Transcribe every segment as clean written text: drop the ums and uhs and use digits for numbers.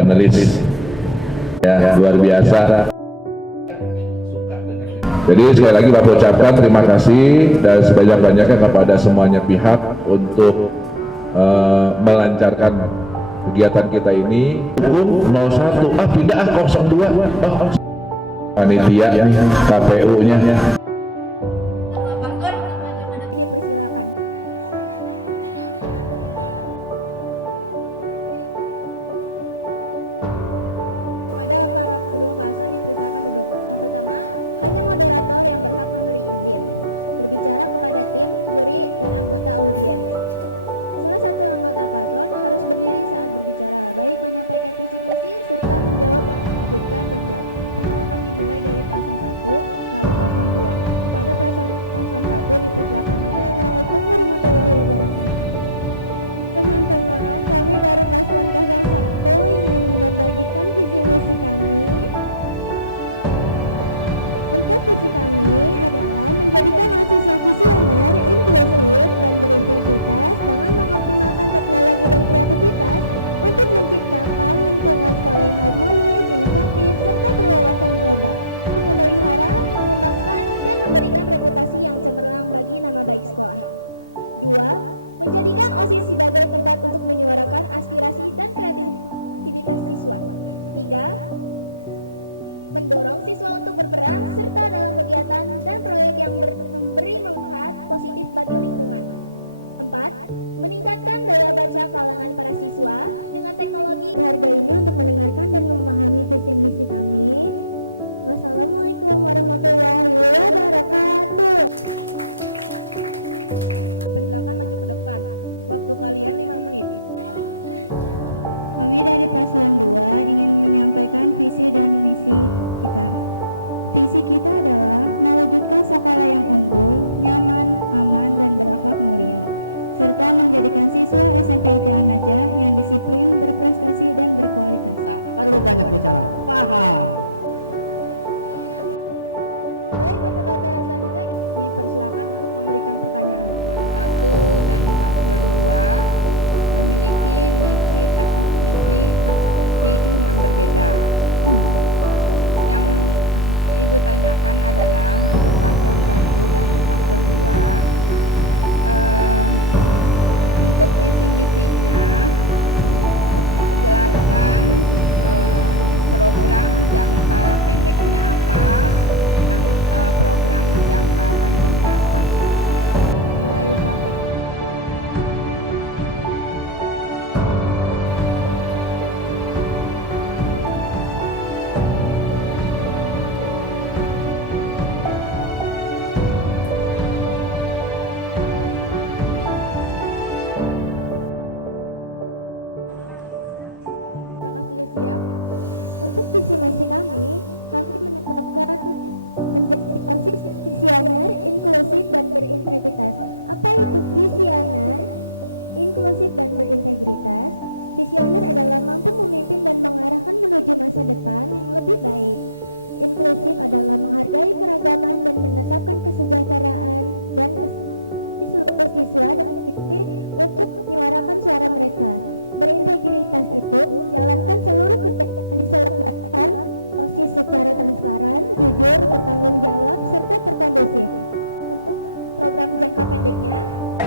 panelis ya luar biasa. Jadi sekali lagi Bapak ucapkan terima kasih dan sebanyak-banyaknya kepada semuanya pihak untuk melancarkan kegiatan kita ini. 01 pindah 02 panitia KPU-nya.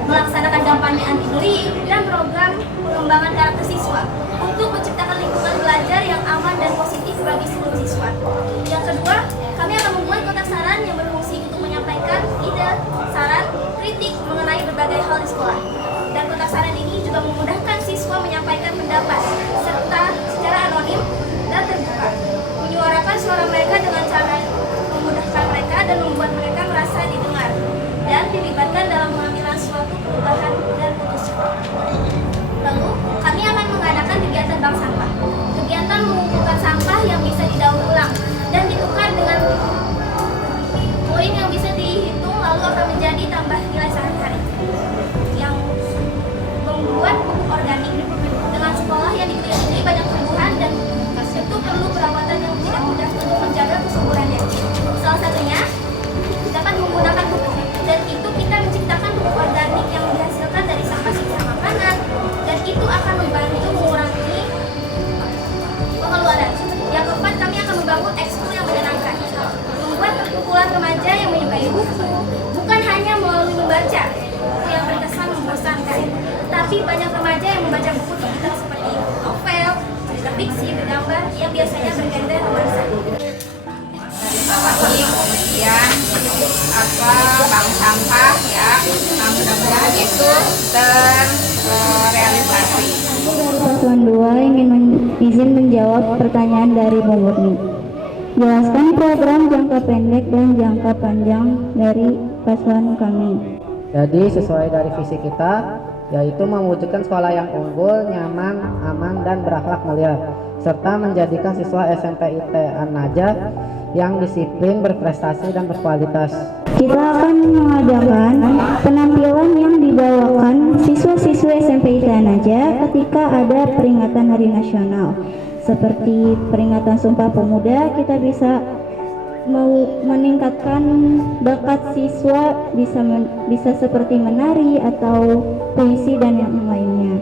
Melaksanakan kampanye anti bullying dan program pengembangan karakter siswa untuk menciptakan lingkungan belajar yang aman dan positif bagi seluruh siswa. Yang kedua, kami akan membuat kotak saran yang berfungsi untuk menyampaikan ide, saran, kritik mengenai berbagai hal di sekolah. Dan kotak saran ini juga memudahkan siswa menyampaikan pendapat serta secara anonim dan terbuka, menyuarakan suara mereka dengan cara memudahkan mereka dan membuat mereka merasa didengar dan dilibatkan dalam pengambilan suatu perubahan dan putusan. Lalu, kami akan mengadakan kegiatan bank sampah. Kegiatan mengumpulkan sampah yang bisa didaur ulang dan ditukar dengan poin yang bisa dihitung lalu akan menjadi tambah nilai sehari-hari. Yang membuat pupuk organik dengan sekolah yang dikelilingi banyak tumbuhan dan itu perlu perawatan yang tidak mudah untuk menjaga kesuburannya. Salah satunya biasanya berganda nomor 1. Bawahi, kemudian bank sampah ya. Mudah-mudahan itu terrealisasi. Paslon 2 izin menjawab pertanyaan dari Bu Murni. Jelaskan program jangka pendek dan jangka panjang dari paslon kami. Jadi sesuai dari visi kita, yaitu mewujudkan sekolah yang unggul, nyaman, aman, dan berakhlak mulia, serta menjadikan siswa SMP IT An-Najah yang disiplin, berprestasi, dan berkualitas. Kita akan mengadakan penampilan yang dibawakan siswa-siswa SMP IT An-Najah ketika ada peringatan Hari Nasional. Seperti peringatan Sumpah Pemuda, kita bisa meningkatkan bakat siswa, bisa seperti menari atau puisi dan yang lainnya.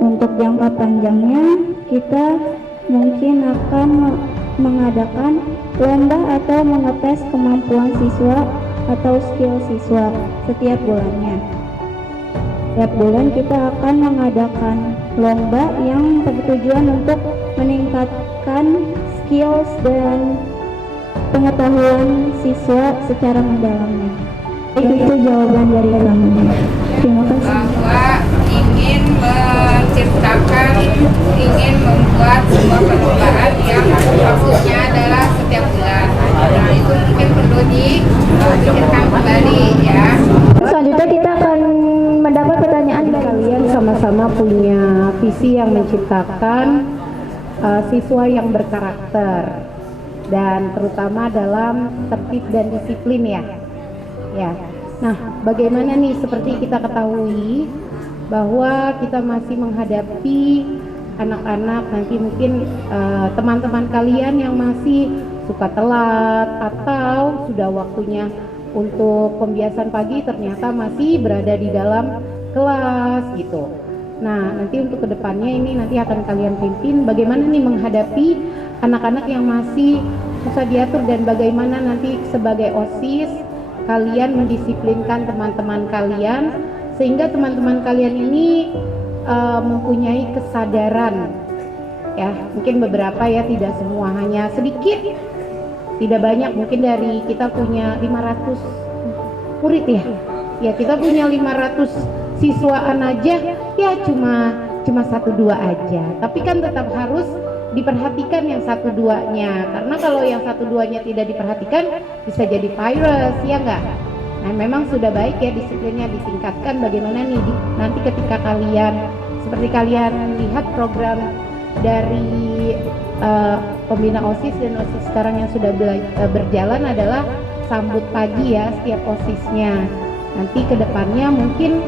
Untuk jangka panjangnya, kita mungkin akan mengadakan lomba atau mengetes kemampuan siswa atau skill siswa setiap bulannya. Setiap bulan kita akan mengadakan lomba yang bertujuan untuk meningkatkan skills dan pengetahuan siswa secara mendalamnya. Itu jawaban dari kami. Terima kasih. Bahwa ingin membuat sebuah perlombaan yang maksudnya adalah setiap bulan. Nah, itu mungkin perlu dipikirkan kembali ya. Selanjutnya kita akan mendapat pertanyaan dari Kalian sama-sama punya visi yang menciptakan siswa yang berkarakter dan terutama dalam tertib dan disiplin ya. Nah, bagaimana nih, seperti kita ketahui bahwa kita masih menghadapi anak-anak, nanti mungkin teman-teman kalian yang masih suka telat atau sudah waktunya untuk pembiasan pagi ternyata masih berada di dalam kelas gitu. Nah, nanti untuk kedepannya ini nanti akan kalian pimpin bagaimana nih menghadapi anak-anak yang masih susah diatur, dan bagaimana nanti sebagai OSIS kalian mendisiplinkan teman-teman kalian sehingga teman-teman kalian ini mempunyai kesadaran ya. Mungkin beberapa ya, tidak semua, hanya sedikit, tidak banyak. Mungkin dari kita punya 500 murid ya kita punya 500 siswa An-Najah ya, cuma 1-2 aja, tapi kan tetap harus diperhatikan yang 1-2-nya, karena kalau yang 1-2-nya tidak diperhatikan bisa jadi virus ya enggak. Nah, memang sudah baik ya disiplinnya ditingkatkan. Bagaimana nih nanti ketika kalian, seperti kalian lihat program dari pembina OSIS dan OSIS sekarang yang sudah berjalan adalah sambut pagi ya setiap OSISnya. Nanti kedepannya mungkin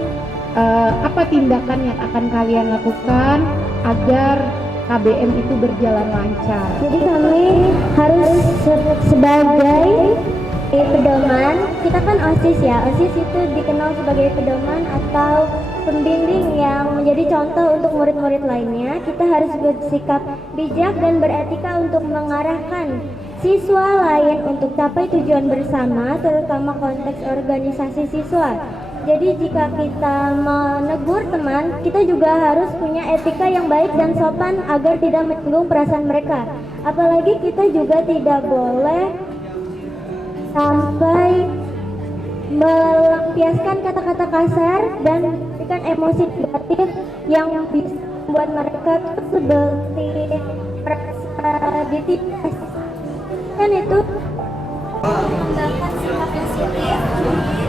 apa tindakan yang akan kalian lakukan agar KBM itu berjalan lancar? Jadi kami harus sebagai pedoman, kita kan OSIS ya, OSIS itu dikenal sebagai pedoman atau pembimbing yang menjadi contoh untuk murid-murid lainnya. Kita harus bersikap bijak dan beretika untuk mengarahkan siswa lain untuk capai tujuan bersama, terutama konteks organisasi siswa. Jadi jika kita menegur teman, kita juga harus punya etika yang baik dan sopan agar tidak menyinggung perasaan mereka. Apalagi kita juga tidak boleh sampai melampiaskan kata-kata kasar dan memberikan emosi negatif yang bisa membuat mereka seperti merasa ditindas. Dan itu Mengembangkan sikap positif,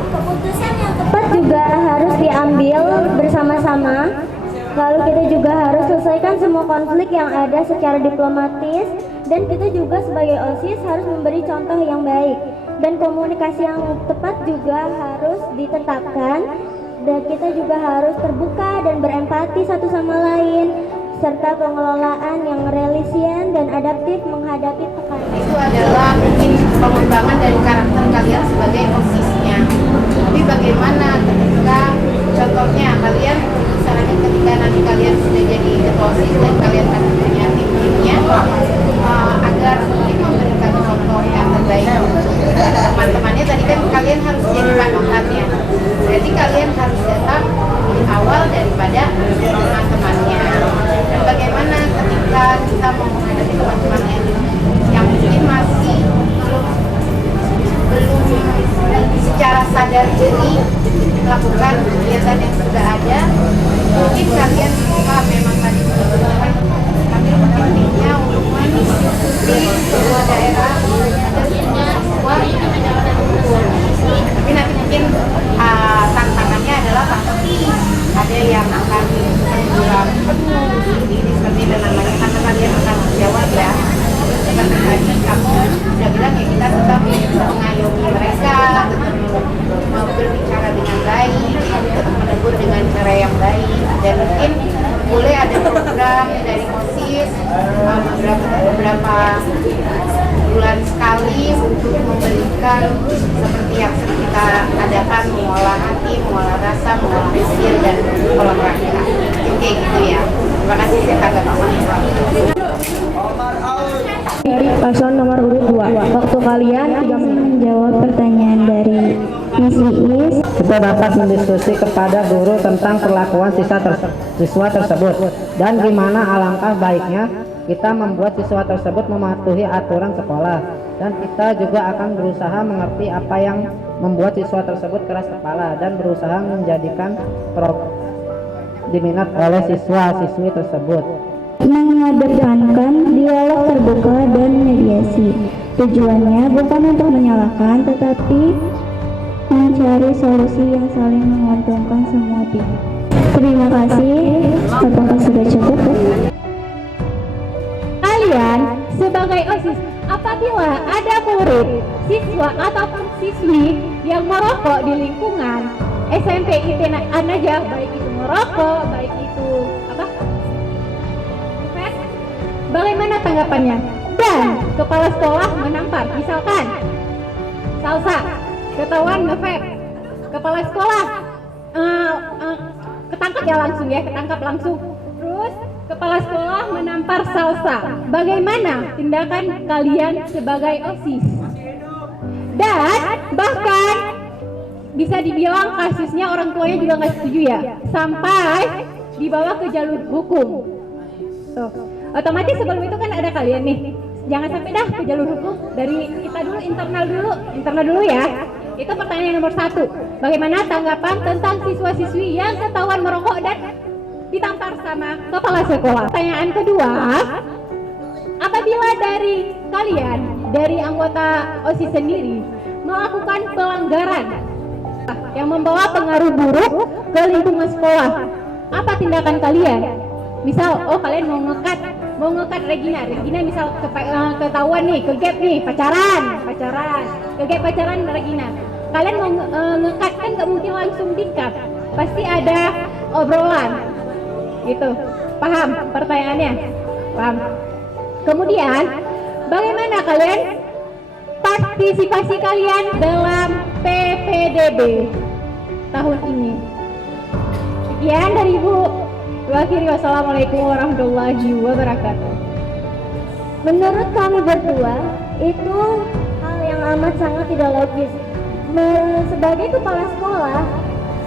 keputusan yang tepat juga harus diambil bersama-sama. Lalu kita juga harus selesaikan semua konflik yang ada secara diplomatis, dan kita juga sebagai OSIS harus memberi contoh yang baik, dan komunikasi yang tepat juga harus ditetapkan, dan kita juga harus terbuka dan berempati satu sama lain, serta pengelolaan yang realisien dan adaptif menghadapi tekanan. Itu adalah mungkin pengembangan dari karakter kalian sebagai OSIS-nya. Tapi bagaimana ketika contohnya kalian, misalnya ketika nanti kalian sudah jadi ketua OSIS dan kalian akan punya tim-timnya, agar mungkin memberikan contoh yang terbaik kepada teman-temannya. Tadi kan kalian harus jadi panutannya, berarti kalian harus datang di awal daripada teman-temannya. Dan bagaimana ketika kita mau menghadapi teman-teman secara sadar diri melakukan kegiatan yang sudah ada. Mungkin kalian semua memang tadi teman-teman ambil pentingnya untuk mengikuti semua daerah dan semua siswa. Tapi nanti mungkin tantangannya adalah pasti ada yang akan menjual ini seperti dan namanya karena kalian akan jawab ya. Seperti tadi kamu sudah bilang ya, kita tetap mengayomi mereka, mau berbicara dengan baik, menegur dengan cara yang baik, dan mungkin boleh ada program dari OSIS beberapa bulan sekali untuk memberikan seperti yang sering kita adakan, mengolah hati, mengolah rasa, mengolah pikir, dan olahraga. Oke gitu ya. Terima kasih, saya kagak Dari paslon nomor urut 2, waktu kalian 3 menit menjawab pertanyaan dari Miss Iis. Kita dapat mendiskusi kepada guru tentang perlakuan siswa tersebut dan gimana alangkah baiknya kita membuat siswa tersebut mematuhi aturan sekolah, dan kita juga akan berusaha mengerti apa yang membuat siswa tersebut keras kepala dan berusaha menjadikan diminat oleh siswa-siswi tersebut. Mengedepankan dialog terbuka dan mediasi. Tujuannya bukan untuk menyalahkan, tetapi mencari solusi yang saling menguntungkan semua pihak. Terima kasih. Apakah sudah cukup? Kalian sebagai OSIS, apabila ada murid, siswa ataupun siswi yang merokok di lingkungan SMP IT An-Najah, baik itu merokok, baik itu bagaimana tanggapannya? Dan kepala sekolah menampar, misalkan salsa, ketahuan nge-vape, kepala sekolah ketangkap ya langsung ya, ketangkap langsung. Terus kepala sekolah menampar salsa, bagaimana tindakan kalian sebagai OSIS? Dan bahkan bisa dibilang kasusnya orang tuanya juga nggak setuju ya, sampai dibawa ke jalur hukum. Tuh. Otomatis sebelum itu kan ada kalian nih, jangan sampai dah ke jalur hukum. Dari kita dulu, internal dulu ya. Itu pertanyaan nomor 1. Bagaimana tanggapan tentang siswa-siswi yang ketahuan merokok dan ditampar sama kepala sekolah? Pertanyaan kedua, apabila dari kalian, dari anggota OSIS sendiri melakukan pelanggaran yang membawa pengaruh buruk ke lingkungan sekolah, apa tindakan kalian? Misal, kalian mau ngekat Regina misal ketahuan nih, ke gap nih, pacaran, ke gap pacaran Regina. Kalian mau ngekat kan gak mungkin langsung di-cut, pasti ada obrolan, gitu. Paham pertanyaannya? Paham. Kemudian, bagaimana kalian partisipasi kalian dalam PPDB tahun ini? Sekian dari Ibu. Wassalamualaikum warahmatullahi wabarakatuh. Menurut kami berdua, itu hal yang amat sangat tidak logis. Sebagai kepala sekolah,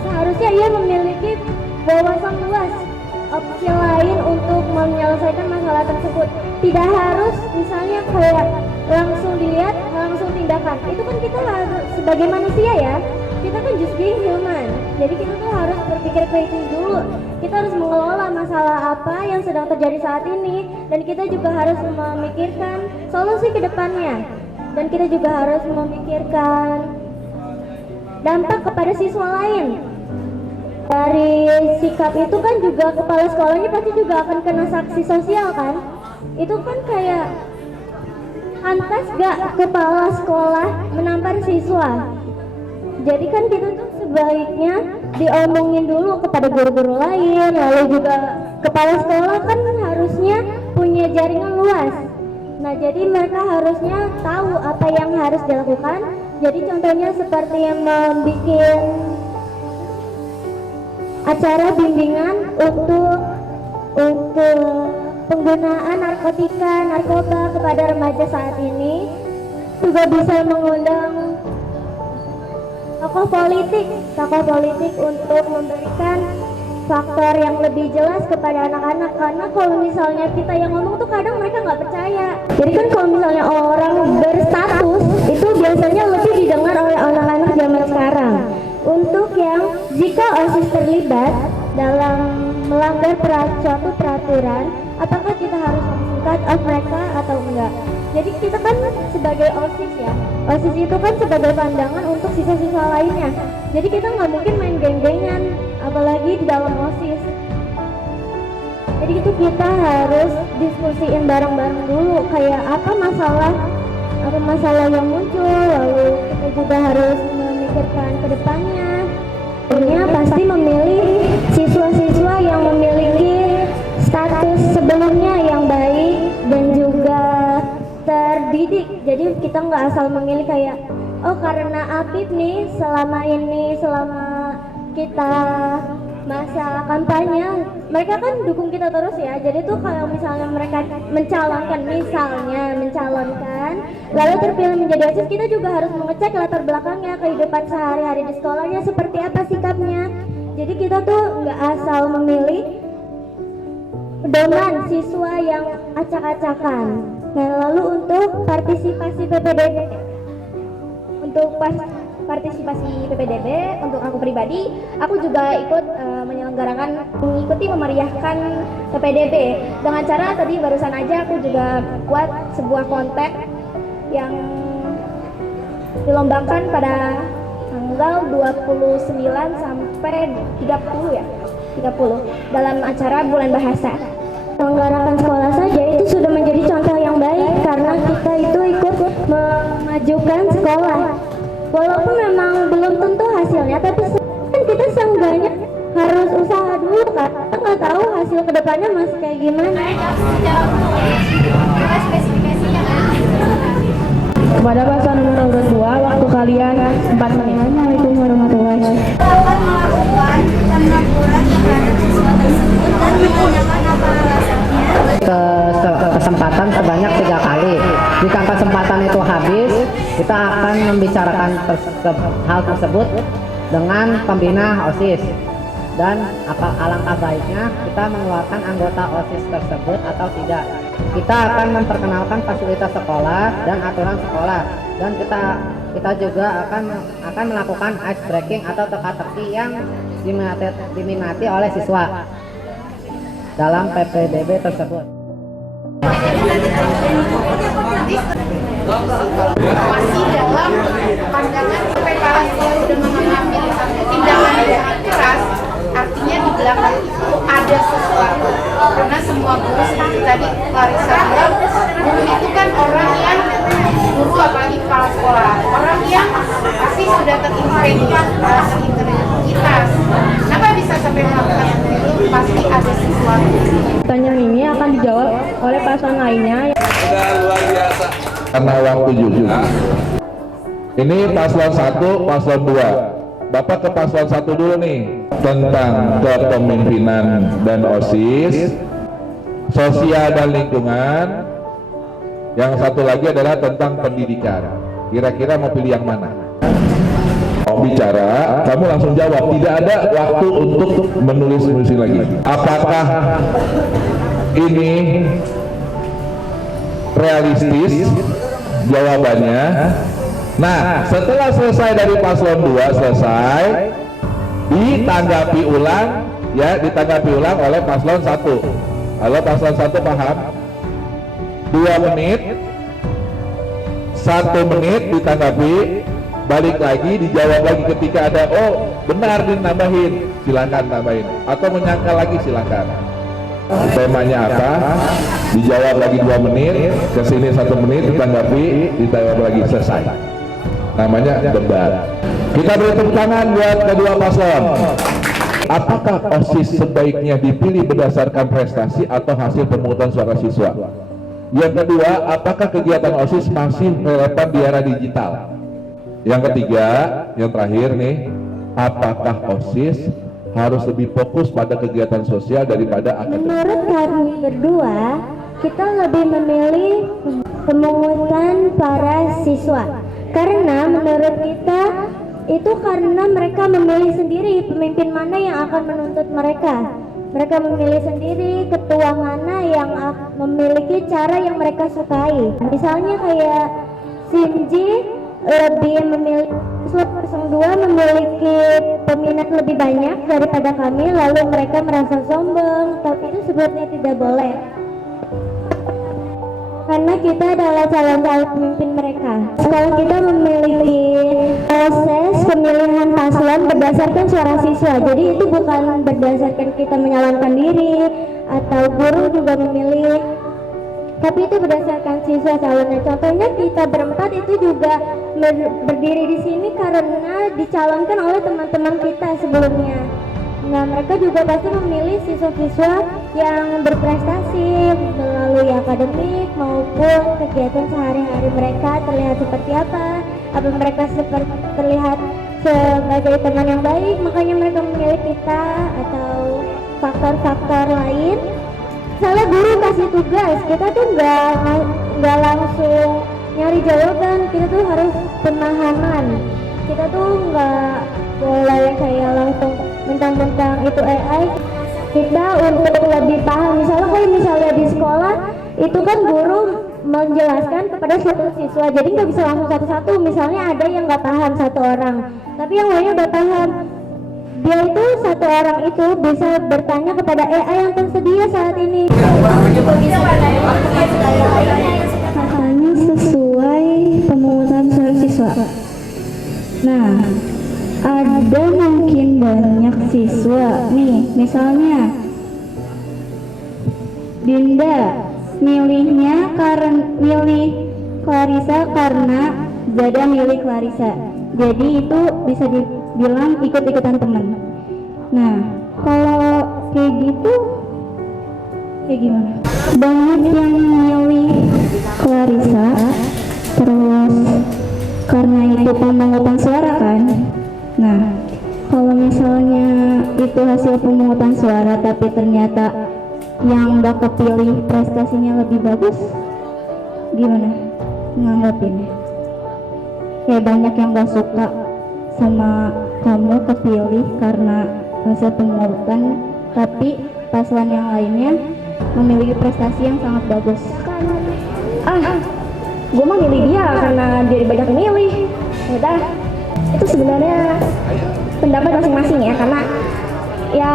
seharusnya ia memiliki wawasan luas, opsi lain untuk menyelesaikan masalah tersebut. Tidak harus misalnya kayak langsung dilihat, langsung tindakan. Itu kan kita harus sebagai manusia ya, kita kan just being human. Jadi kita tuh harus berpikir kritis dulu. Kita harus mengelola masalah apa yang sedang terjadi saat ini, dan kita juga harus memikirkan solusi ke depannya. Dan kita juga harus memikirkan dampak kepada siswa lain. Dari sikap itu kan juga kepala sekolahnya pasti juga akan kena sanksi sosial kan. Itu kan kayak pantas gak kepala sekolah menampar siswa. Jadi kan kita tuh sebaiknya diomongin dulu kepada guru-guru lain, lalu juga kepala sekolah kan harusnya punya jaringan luas. Nah, jadi mereka harusnya tahu apa yang harus dilakukan. Jadi contohnya seperti yang membuat acara bimbingan untuk penggunaan narkoba kepada remaja saat ini, juga bisa mengundang tokoh politik untuk memberikan faktor yang lebih jelas kepada anak-anak. Karena kalau misalnya kita yang ngomong tuh kadang mereka nggak percaya. Jadi kan kalau misalnya orang berstatus itu biasanya lebih didengar oleh anak-anak zaman sekarang. OSIS terlibat dalam melanggar suatu peraturan, apakah kita harus cut off mereka atau enggak? Jadi kita kan sebagai OSIS ya, OSIS itu kan sebagai pandangan untuk siswa-siswa lainnya. Jadi kita nggak mungkin main geng-gengan, apalagi di dalam OSIS. Jadi itu kita harus diskusiin bareng-bareng dulu, kayak apa masalah yang muncul, lalu kita juga harus memikirkan ke depannya. Tentunya pasti memilih siswa-siswa yang memiliki status sebelumnya yang baik dan juga terdidik. Jadi kita nggak asal memilih kayak, oh karena Apip nih selama kita masa kampanye mereka kan dukung kita terus ya. Jadi tuh kalau misalnya mereka mencalonkan lalu terpilih menjadi OSIS, kita juga harus mengecek latar belakangnya, kehidupan sehari-hari di sekolahnya seperti apa sikapnya. Jadi kita tuh nggak asal memilih pedoman siswa yang acak-acakan. Nah lalu untuk partisipasi PPDB, untuk aku pribadi, aku juga ikut mengikuti memeriahkan PPDB dengan cara tadi barusan aja aku juga buat sebuah konten yang dilombakan pada tanggal 29 sampai 30 dalam acara Bulan Bahasa. Menyelenggarakan sekolah saja itu sudah menjadi contoh yang baik karena kita itu ikut memajukan sekolah. Walaupun memang belum tentu hasilnya, tapi kan kita seenggaknya harus usaha dulu kan. Kita nggak tahu hasil kedepannya masih kayak gimana. Kepada paslon nomor urut 2, waktu kalian 4 menit. Assalamualaikum warahmatullahi wabarakatuh. Akan melakukan peneguran terhadap siswa tersebut dan menanyakan apa alasannya. Kesempatan sebanyak 3 kali. Jika kesempatan itu habis, kita akan membicarakan hal tersebut dengan pembina OSIS. Dan alangkah baiknya kita mengeluarkan anggota OSIS tersebut atau tidak. Kita akan memperkenalkan fasilitas sekolah dan aturan sekolah, dan kita juga akan melakukan ice breaking atau teka-teki yang diminati oleh siswa dalam PPDB tersebut. Masih dalam pandangan sampai para sekolah sudah mengambil satu tindakan yang keras, artinya di belakang itu ada sesuatu. Karena semua guru seperti tadi Clarissa bilang, guru itu kan orang yang guru, apalagi kepala sekolah, orang yang pasti sudah terintegritas. Kenapa bisa sampai melakukan itu? Pasti ada sesuatu. Pertanyaan ini akan dijawab oleh paslon lainnya. Sudah luar biasa. Karena waktu juga. Ini paslon 1, paslon 2. Bapak ke paslon 1 dulu nih tentang kepemimpinan dan OSIS, sosial dan lingkungan. Yang satu lagi adalah tentang pendidikan. Kira-kira mau pilih yang mana? Mau bicara, kamu langsung jawab. Tidak ada waktu untuk menulis lagi. Apakah ini realistis? Jawabannya. Nah, setelah selesai dari paslon 2 selesai, ditanggapi ulang oleh paslon 1. Kalau paslon 1 paham? 2 menit, 1 menit ditanggapi, balik lagi dijawab lagi. Ketika ada benar dinambahin, silakan tambahin, atau menyangkal lagi silakan. Temanya apa? Dijawab lagi 2 menit, kesini 1 menit ditanggapi, dijawab lagi, selesai. Namanya debat. Kita beri tepuk tangan buat kedua paslon. Apakah OSIS sebaiknya dipilih berdasarkan prestasi atau hasil pemungutan suara siswa? Yang kedua, apakah kegiatan OSIS masih relevan di era digital? Yang ketiga, yang terakhir nih, apakah OSIS harus lebih fokus pada kegiatan sosial daripada akademik? Menurut kami berdua, kita lebih memilih pemungutan para siswa. Karena menurut kita itu karena mereka memilih sendiri pemimpin mana yang akan menuntut mereka. Mereka memilih sendiri ketua mana yang memiliki cara yang mereka sukai. Misalnya kayak Sinji lebih memilih Slot 02 memiliki peminat lebih banyak daripada kami, lalu mereka merasa sombong, tapi itu sebenarnya tidak boleh. Karena kita adalah calon-calon pemimpin mereka. Sekolah kita memiliki proses pemilihan paslon berdasarkan suara siswa. Jadi itu bukan berdasarkan kita menyalonkan diri atau guru juga memilih, tapi itu berdasarkan siswa calonnya. Contohnya kita berempat itu juga berdiri di sini karena dicalonkan oleh teman-teman kita sebelumnya. Nah, mereka juga pasti memilih siswa-siswa yang berprestasi melalui akademik maupun kegiatan sehari-hari mereka terlihat seperti apa mereka terlihat sebagai teman yang baik, makanya mereka memilih kita, atau faktor-faktor lain. Misalnya guru kasih tugas, kita tuh nggak langsung nyari jawaban, kita tuh harus pemahaman. Kita tuh nggak boleh kayak langsung mentang-mentang itu AI. Kita untuk lebih paham, misalnya di sekolah itu kan guru menjelaskan kepada satu siswa, jadi nggak bisa langsung satu-satu. Misalnya ada yang nggak paham satu orang, tapi yang lainnya udah paham. Dia itu satu orang itu bisa bertanya kepada AI yang tersedia saat ini. Hanya sesuai pemungutan suara siswa. Nah, ada mungkin banyak siswa nih, misalnya Dinda milih Clarissa karena Zada milih Clarissa, jadi itu bisa dibilang ikut-ikutan teman. Nah, kalau kayak gitu kayak gimana? Banyak yang milih Clarissa terus karena itu pemungutan suara kan. Nah, kalau misalnya itu hasil pemungutan suara tapi ternyata yang gak kepilih prestasinya lebih bagus, gimana nganggapinnya? Kayak banyak yang gak suka sama kamu kepilih karena hasil pemungutan, tapi paslon yang lainnya memiliki prestasi yang sangat bagus. Gue mah milih dia karena dia banyak milih. Udah, itu sebenarnya pendapat masing-masing ya, karena ya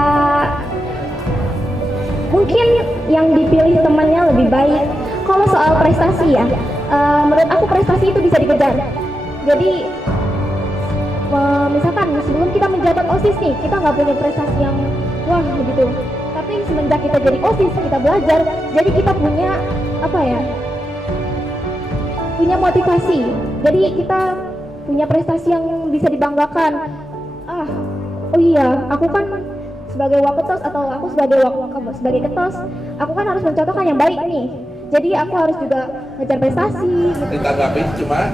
mungkin yang dipilih temannya lebih baik. Kalau soal prestasi ya, menurut aku prestasi itu bisa dikejar. Jadi misalkan sebelum kita menjabat OSIS nih, kita nggak punya prestasi yang wah begitu, tapi semenjak kita jadi OSIS, kita belajar, jadi kita punya punya motivasi, jadi kita punya prestasi yang bisa dibanggakan. Oh iya, aku kan sebagai waketos atau aku sebagai ketos, aku kan harus mencontohkan yang baik nih, jadi aku harus juga ngejar prestasi gitu. Ditanggapi cuma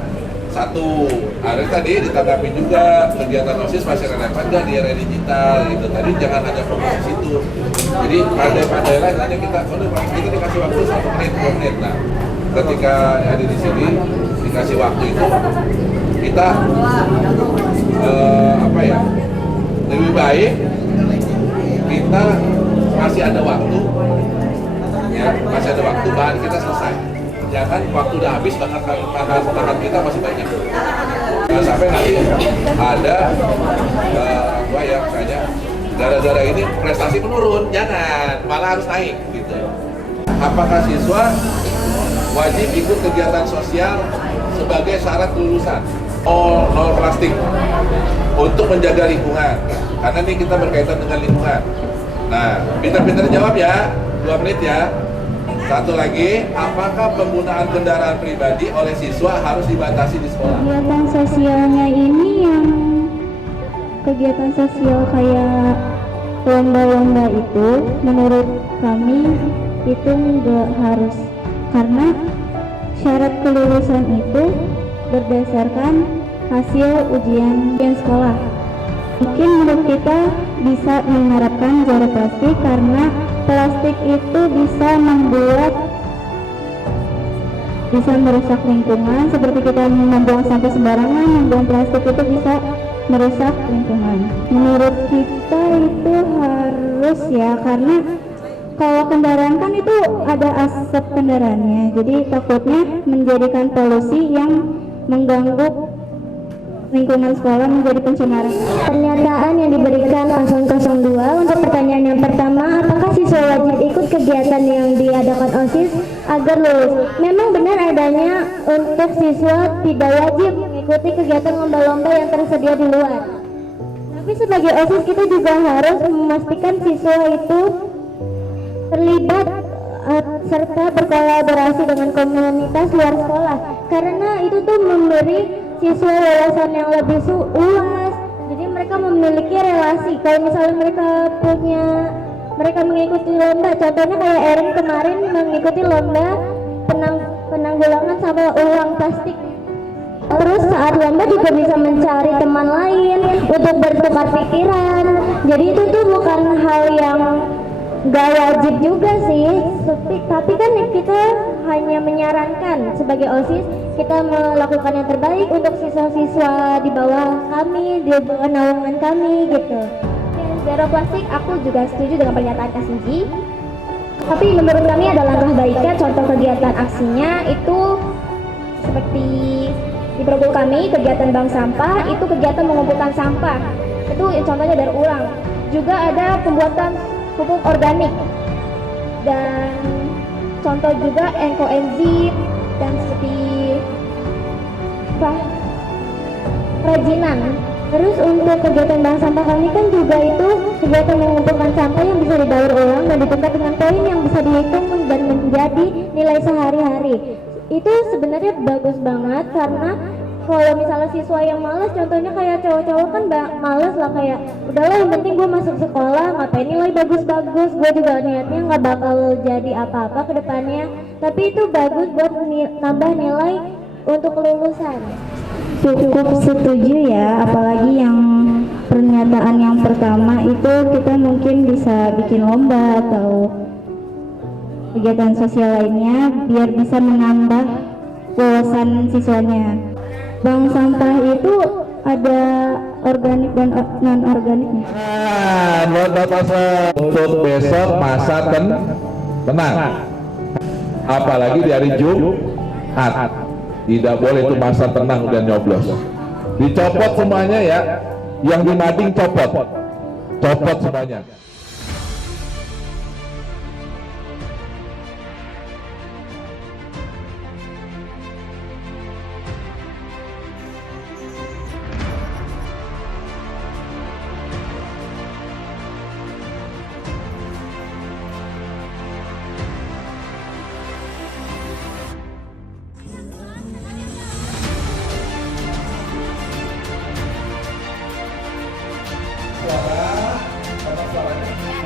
satu, ada tadi ditanggapi juga kegiatan OSIS masih relevan nggak di era digital gitu. Tadi jangan hanya fokus di situ. Jadi pandai-pandailah hanya kita dikasih waktu 1 menit, 2 menit. Nah, ketika ada di sini dikasih waktu itu kita lebih baik kita masih ada waktu, ya masih ada waktu bahan kita selesai. Jangan waktu udah habis bahan kita masih banyak. Jangan sampai nanti ada misalnya gara-gara ini prestasi menurun, jangan, malah harus naik gitu. Apakah siswa wajib ikut kegiatan sosial sebagai syarat kelulusan? Nol plastik untuk menjaga lingkungan, karena ini kita berkaitan dengan lingkungan. Nah, pintar-pintar jawab ya, 2 menit ya. Satu lagi, apakah penggunaan kendaraan pribadi oleh siswa harus dibatasi di sekolah? Kegiatan sosialnya ini yang kegiatan sosial kayak lomba-lomba itu menurut kami itu nggak harus, karena syarat kelulusan itu berdasarkan hasil ujian sekolah. Mungkin menurut kita bisa menerapkan zero plastik karena plastik itu bisa merusak lingkungan, seperti kita membuang sampah sembarangan, membuang plastik itu bisa merusak lingkungan. Menurut kita itu harus ya, karena kalau kendaraan kan itu ada asap kendaraannya, jadi takutnya menjadikan polusi yang mengganggu lingkungan sekolah menjadi pencemaran. Pernyataan yang diberikan paslon 02 untuk pertanyaan yang pertama, apakah siswa wajib ikut kegiatan yang diadakan OSIS agar lulus? Memang benar adanya untuk siswa tidak wajib mengikuti kegiatan lomba-lomba yang tersedia di luar. Tapi sebagai OSIS kita juga harus memastikan siswa itu terlibat serta berkolaborasi dengan komunitas luar sekolah, karena itu tuh memberi siswa wawasan yang lebih luas. Jadi mereka memiliki relasi. Kalau misalnya mereka mengikuti lomba, contohnya kayak Erin kemarin mengikuti lomba penanggulangan sampah uang plastik. Terus saat lomba juga bisa mencari teman lain untuk bertukar pikiran. Jadi itu tuh bukan hal yang gak wajib juga sih, tapi kan kita hanya menyarankan sebagai OSIS kita melakukan yang terbaik untuk siswa-siswa di bawah kami, di bawah naungan kami gitu. Zero plastik, aku juga setuju dengan pernyataan Kak Sinji. Tapi menurut kami ada langkah baiknya, contoh kegiatan aksinya itu seperti di program kami, kegiatan bank sampah, itu kegiatan mengumpulkan sampah. Itu contohnya dari ulang. Juga ada pembuatan pupuk organik. Dan contoh juga ekoenzim dan seperti kerajinan. Terus untuk kegiatan bank sampah kami kan juga itu kegiatan mengumpulkan sampah yang bisa didaur ulang dan ditukar dengan poin yang bisa dihitung dan menjadi nilai sehari-hari. Itu sebenarnya bagus banget, karena kalau misalnya siswa yang malas, contohnya kayak cowok-cowok kan malas lah, kayak udahlah yang penting gue masuk sekolah, ngapain nilai bagus-bagus, gue juga niatnya nggak bakal jadi apa-apa ke depannya. Tapi itu bagus buat nambah nilai untuk kelulusan. Cukup setuju ya, apalagi yang pernyataan yang pertama itu kita mungkin bisa bikin lomba atau kegiatan sosial lainnya biar bisa menambah wawasan siswanya. Bank sampah itu ada organik dan non organik. Untuk besok masa tenang, apalagi di hari Jumat. Tidak boleh itu masa tenang dan nyoblos. Dicopot semuanya ya. Yang di mading copot semuanya.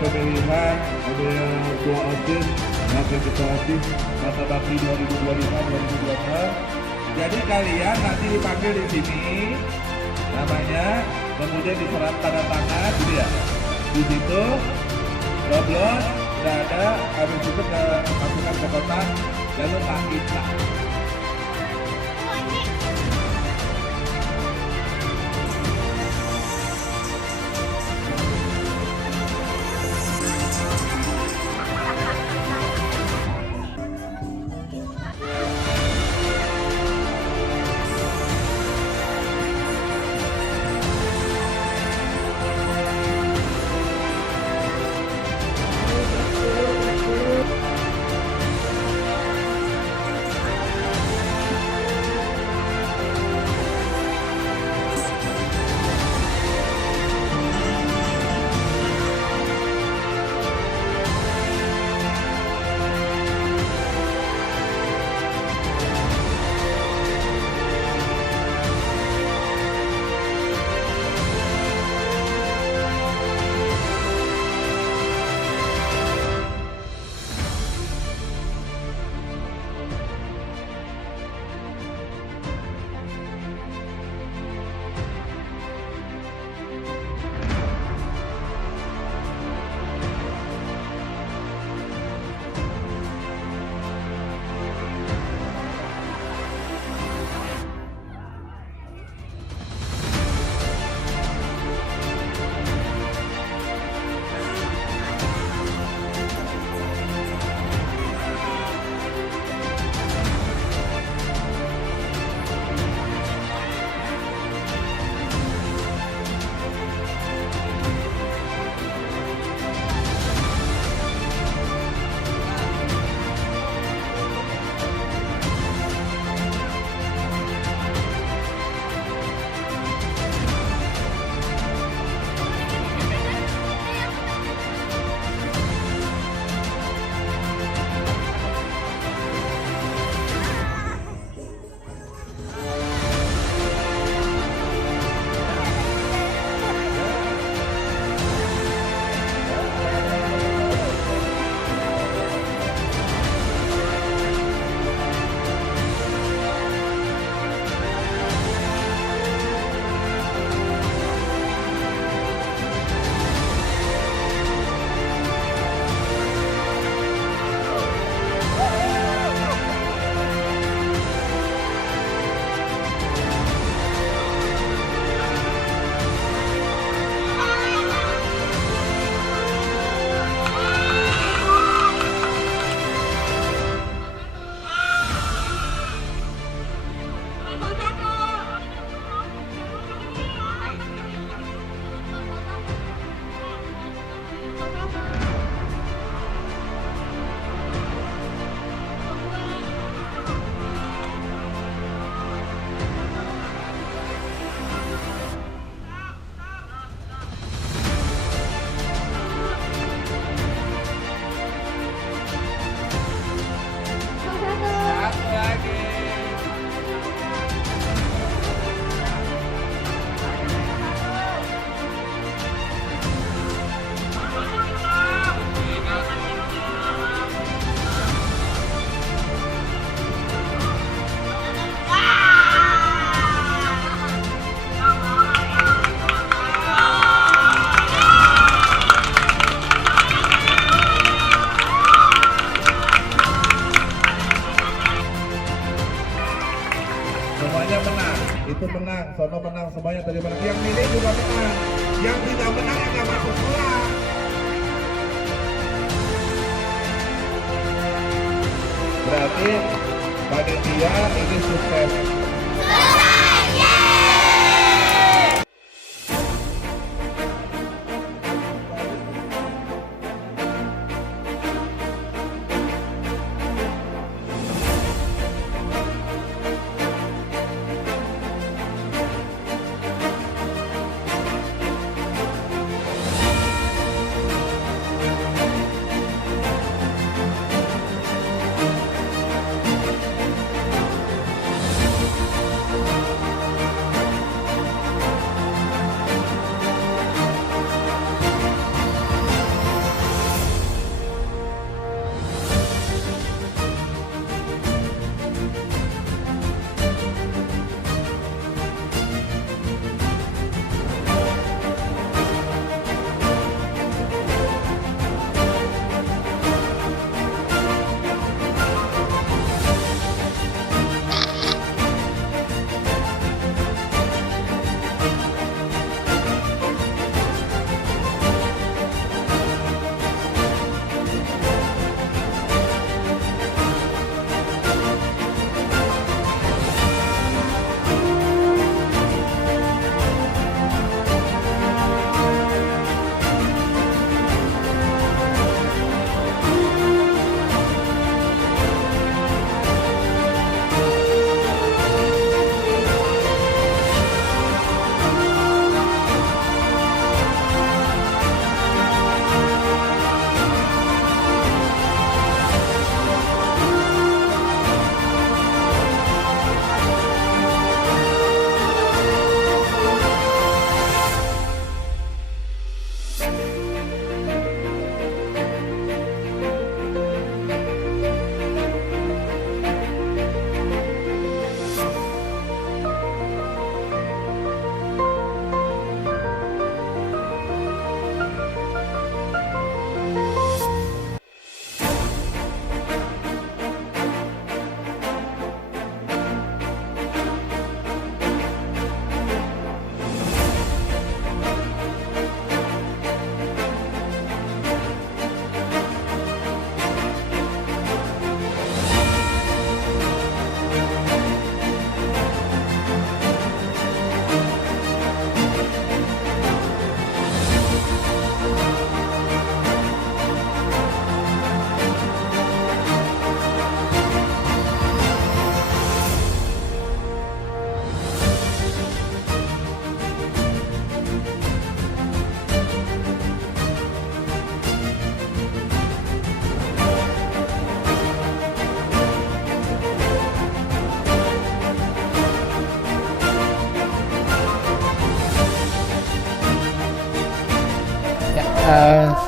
Pemilihan ada dua OSIS, wakil ketua OSIS, masa bakti 2025-2026. Jadi kalian nanti dipanggil di sini, namanya, kemudian diserap tanda tangan, gitu ya. Di situ, doblos, udah ada, habis itu masukkan ke kotak, lalu tak kita. sebanyak dari mana. Yang milih juga menang, yang tidak menang yang nggak masuk sekolah. Berarti panitia ini sukses.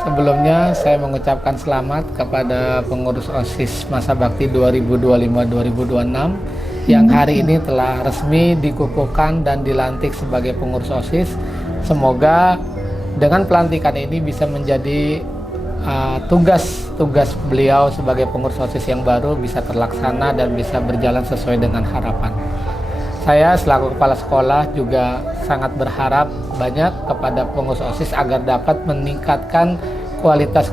Sebelumnya saya mengucapkan selamat kepada pengurus OSIS Masa Bakti 2025-2026 yang hari ini telah resmi dikukuhkan dan dilantik sebagai pengurus OSIS. Semoga dengan pelantikan ini bisa menjadi tugas beliau sebagai pengurus OSIS yang baru bisa terlaksana dan bisa berjalan sesuai dengan harapan. Saya selaku kepala sekolah juga sangat berharap banyak kepada pengurus OSIS agar dapat meningkatkan kualitas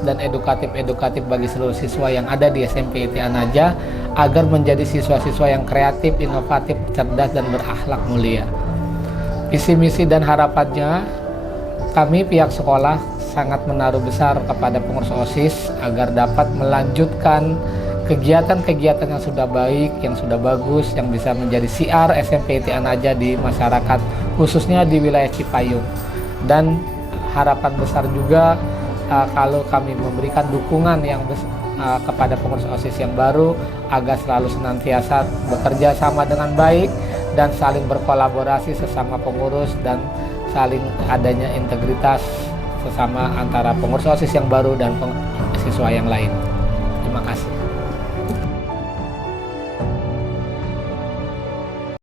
dan edukatif bagi seluruh siswa yang ada di SMP ITA Naja agar menjadi siswa-siswa yang kreatif, inovatif, cerdas, dan berakhlak mulia. Visi misi dan harapannya, kami pihak sekolah sangat menaruh besar kepada pengurus OSIS agar dapat melanjutkan kegiatan-kegiatan yang sudah baik, yang sudah bagus, yang bisa menjadi siar SMP ITA Naja di masyarakat, khususnya di wilayah Cipayung. Dan harapan besar juga kalau kami memberikan dukungan yang kepada pengurus OSIS yang baru agar selalu senantiasa bekerja sama dengan baik dan saling berkolaborasi sesama pengurus dan saling adanya integritas sesama antara pengurus OSIS yang baru dan siswa yang lain. Terima kasih.